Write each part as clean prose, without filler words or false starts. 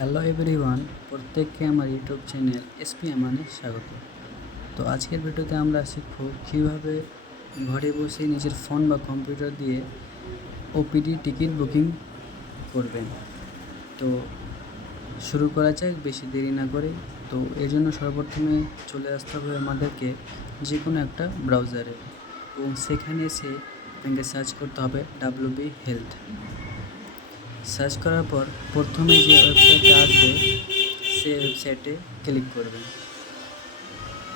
Hello everyone, প্রত্যেককে আমার YouTube channel SP আমানে স্বাগত। তো আজকের ভিডিওতে আমরা শিখব কীভাবে ঘরে বসে নিজের ফোন বা কম্পিউটার দিয়ে ওপিডি টিকিট বুকিং করবেন। তো শুরু করা যাক বেশি দেরি না করে। তো এর জন্য সর্বপ্রথমে চলে আসতে হবে আমাদেরকে যে কোনো একটা ব্রাউজারে, এবং সেখানে এসে আপনাকে সার্চ করতে হবে WB হেলথ। সার্চ করার পর প্রথমে যে ওয়েবসাইটটা আসবে সেই ওয়েবসাইটে ক্লিক করবেন।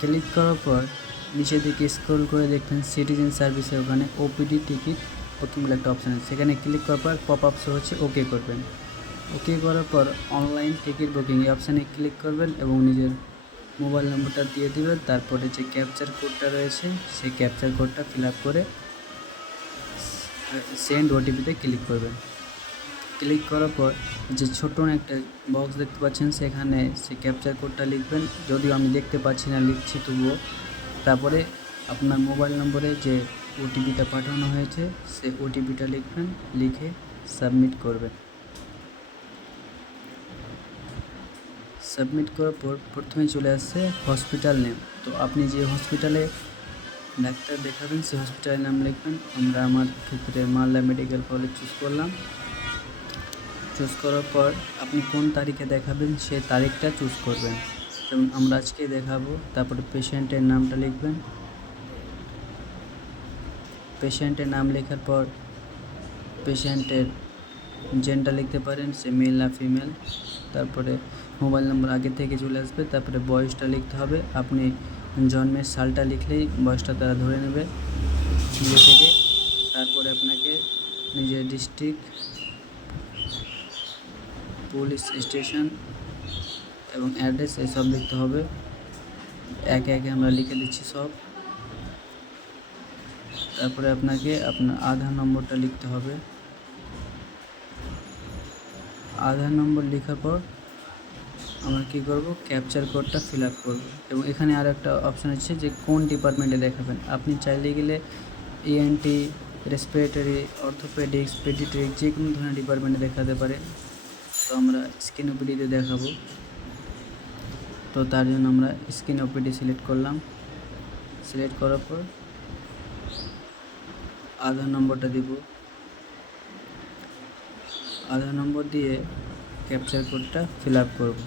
ক্লিক করার পর নিচের দিকে স্ক্রল করে দেখবেন সিটিজেন সার্ভিসের ওখানে ওপিডি টিকিট প্রথম একটা অপশান আছে, সেখানে ক্লিক করার পর পপ আপ শো হচ্ছে, ওকে করবেন। ওকে করার পর অনলাইন টিকিট বুকিং এই অপশানে ক্লিক করবেন এবং নিজের মোবাইল নম্বরটা দিয়ে দেবেন। তারপরে যে ক্যাপচার কোডটা রয়েছে সেই ক্যাপচার কোডটা ফিল আপ করে সেন্ড ওটিপিতে ক্লিক করবেন। ক্লিক করার পর যে ছোট একটা বক্স দেখতে পাচ্ছেন সেখানে সে ক্যাপচার কোডটা লিখবেন, যদিও আমি দেখতে পাচ্ছি না, লিখছি তবুও। তারপরে আপনার মোবাইল নম্বরে যে ওটিপিটা পাঠানো হয়েছে সে ওটিপিটা লিখবেন, লিখে সাবমিট করবেন। সাবমিট করার পর প্রথমে চলে আসছে হসপিটাল নেম। তো আপনি যে হসপিটালে ডাক্তার দেখাবেন সেই হসপিটালের নাম লিখবেন। আমরা আমার ক্ষেত্রে মালদা মেডিকেল কলেজ চুজ করলাম। চুজ করার পর আপনি কোন তারিখে দেখাবেন সেই তারিখটা চুজ করবেন, যেমন আমরা আজকে দেখাবো। তারপরে পেশেন্টের নামটা লিখবেন। পেশেন্টের নাম লেখার পর পেশেন্টের জেন্ডার লিখতে পারেন, সে মেল না ফিমেল। তারপরে মোবাইল নম্বর আগে থেকে চলে আসবে। তারপরে বয়সটা লিখতে হবে। আপনি জন্মের সালটা লিখলেই বয়সটা তারা ধরে নেবে নিজে থেকে। তারপরে আপনাকে নিজের ডিস্ট্রিক্ট, পুলিশ স্টেশন এবং অ্যাড্রেস এসব লিখতে হবে। একে একে আমরা লিখে দিচ্ছি সব। তারপরে আপনাকে আপনার আধার নম্বরটা লিখতে হবে। আধার নম্বর লেখার পর আমরা কী করব, ক্যাপচার কোডটা ফিল আপ করবো। এবং এখানে আর একটা অপশান আছে যে কোন ডিপার্টমেন্টে দেখাবেন। আপনি চাইলে গেলে ENT, রেসপিরেটরি, অর্থোপেডিক্স, পেডিট্রিক যে কোনো ধরনের ডিপার্টমেন্টে দেখাতে পারে। তো আমরা স্কিন ওপিডিতে দেখাবো, তো তার জন্য আমরা স্কিন ওপিডি সিলেক্ট করলাম। সিলেক্ট করার পর আধার নম্বরটা দিব। আধার নম্বর দিয়ে ক্যাপচার কোডটা ফিল আপ করব।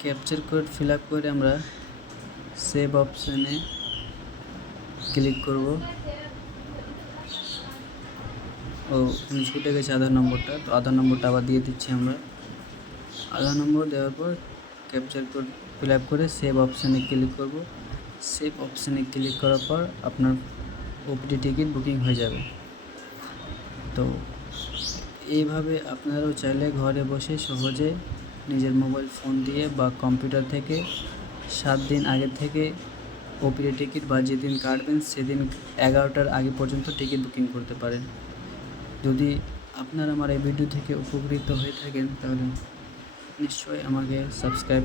ক্যাপচার কোড ফিল আপ করে আমরা সেভ অপশানে ক্লিক করব। ছুটে গেছে আধার নম্বরটা, তো আধার নম্বরটা আবার দিয়ে দিচ্ছি আমরা। আধার নম্বর দেওয়ার পর ক্যাপচার কোড ফিল আপ করে সেভ অপশানে ক্লিক করব। সেভ অপশানে ক্লিক করার পর আপনার ওপিডি টিকিট বুকিং হয়ে যাবে। তো এইভাবে আপনারাও চাইলে ঘরে বসে সহজে নিজের মোবাইল ফোন দিয়ে বা কম্পিউটার থেকে 7 দিন আগে থেকে ওপিডি টিকিট বা যেদিন কাটবেন সেদিন 11টার আগে পর্যন্ত টিকিট বুকিং করতে পারেন। যদি আপনারা আমার এই ভিডিও থেকে উপকৃত হয়ে থাকেন তাহলে নিশ্চয়ই আমাকে সাবস্ক্রাইব